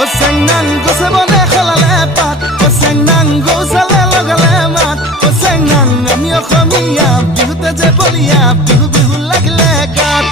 ও চেংনাং গছে বনে খলালে পাত ও চেংনাং গৌচালে লগালে মাত ও চেংনাং আমি অসমীয়া বিহুতে যে বলিয়া বিহু বিহু লাগিলে গাত